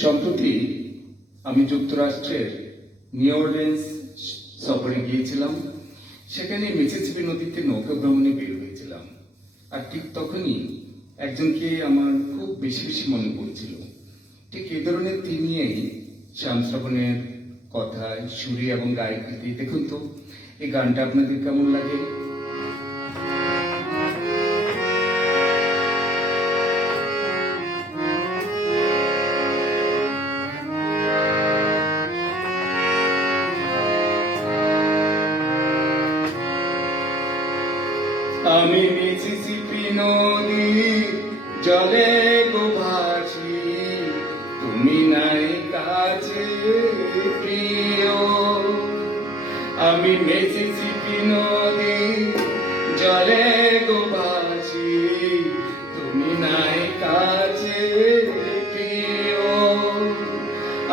সম্প্রতি আমি যুক্তরাষ্ট্রের নিউ অরলিন্স সফরে গিয়েছিলাম। সেখানে মিসিসিপি নদীতে নৌকা ভ্রমণে বের হয়েছিলাম। আর ঠিক তখনই একজনকে আমার খুব বেশি বেশি মনে পড়ছিল। ঠিক এই ধরনের থিম নিয়েই শ্যাম শ্রাবণের কথায়, সুরে এবং গায়িকাতে। দেখুন তো এই গানটা আপনাদের কেমন লাগে। আমি মিসিসিপি নদী জলে গো ভাসি, তুমি নাই কাছে প্রিয়। আমি মিসিসিপি নদী জলে গো ভাসি, তুমি নাই কাছে প্রিয়।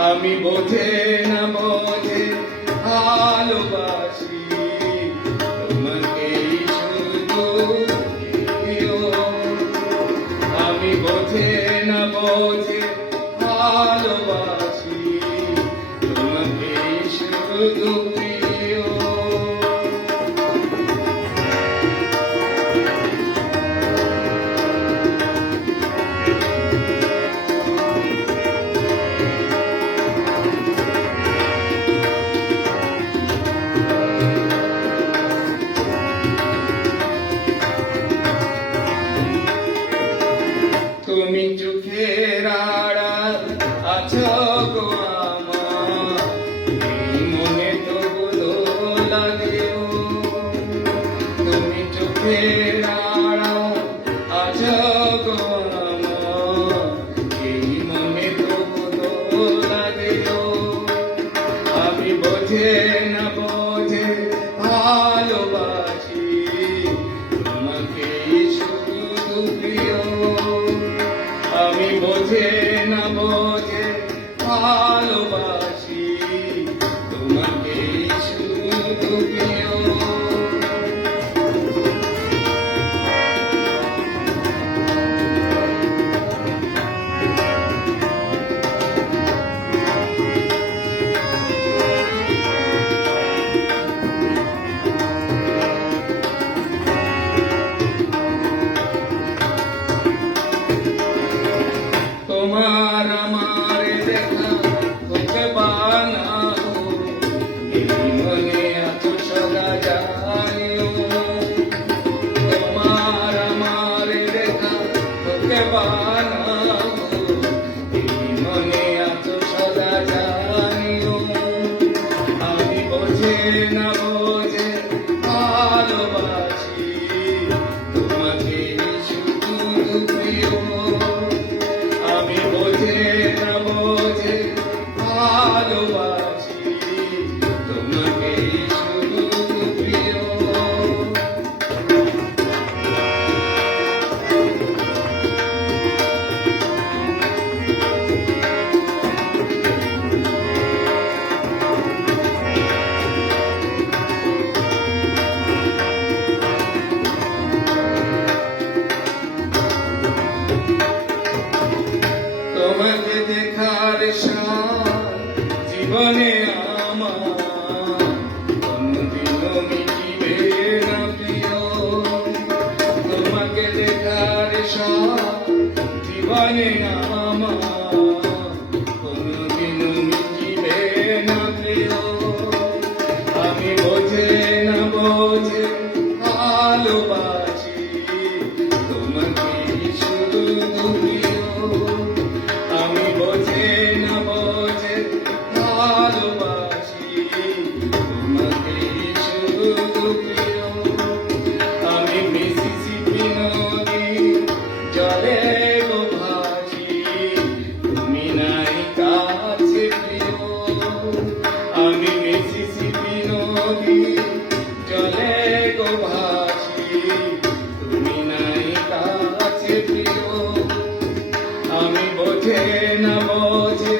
আমি বোঝে না বোঝে ভালোবাসি, আমি বোঝে না বোঝে ভালোবাসি, তোমাকে শুধু প্রিয়। তুমি চোখের আড়াল আছো গো আমার, এই মনে তো গুলো লাগেও। তুমি চোখের আড়াল আছো গো আমার, এই মনে তো গুলো লাগেও। আমি বোঝে না বোঝে ভালোবাসি, তোমাকে শুধু প্রিয়। আমি বোঝে না বোঝে ভালোবাসি, তোমাকে শুধু প্রিয়। তোমার আমার দেখা হতে বানাও, এই মনে এত সদা জানিও। তোমার আমার দেখা হতে বানাও, এই মনে এত সদা জানিও। আমি বোঝে না বোঝে ভালোবাসি, তোমাকে শুধু প্রিয়। আমি বোঝে না বোঝে ভালোবাসি, তোমাকে শুধু প্রিয়। তোমাকে দেখার সাথ জীবনে আমার কোনদিনও মিটিবে না প্রিয়। তোমাকে দেখার সাথ জীবনে আমার কোনদিনও মিটিবে না প্রিয়। আমি বোঝে না বোঝে ভালোবাসি, তোমাকে শুধু প্রিয়। আমি বোঝে না বোঝে ভালোবাসি, তোমাকে শুধু প্রিয়। আমি মিসিসিপি নদী জলে গো ভাসি, তুমি নাই কাছে প্রিয়। আমি মিসিসিপি নদী জলে গো ভাসি, তুমি নাই কাছে প্রিয়। আমি বোঝে না বোঝে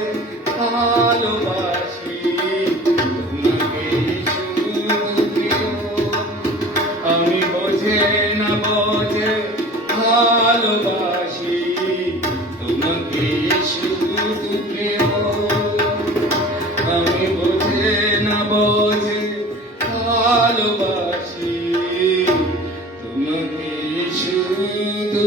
ভালোবাসি, তোমাকে শুধু প্রিয়। আমি বোঝে না বোঝে ভালোবাসি, তোমাকে শুধু দুঃখে আমি বোঝে না বোঝে ভালোবাসি তোমাকে শুধু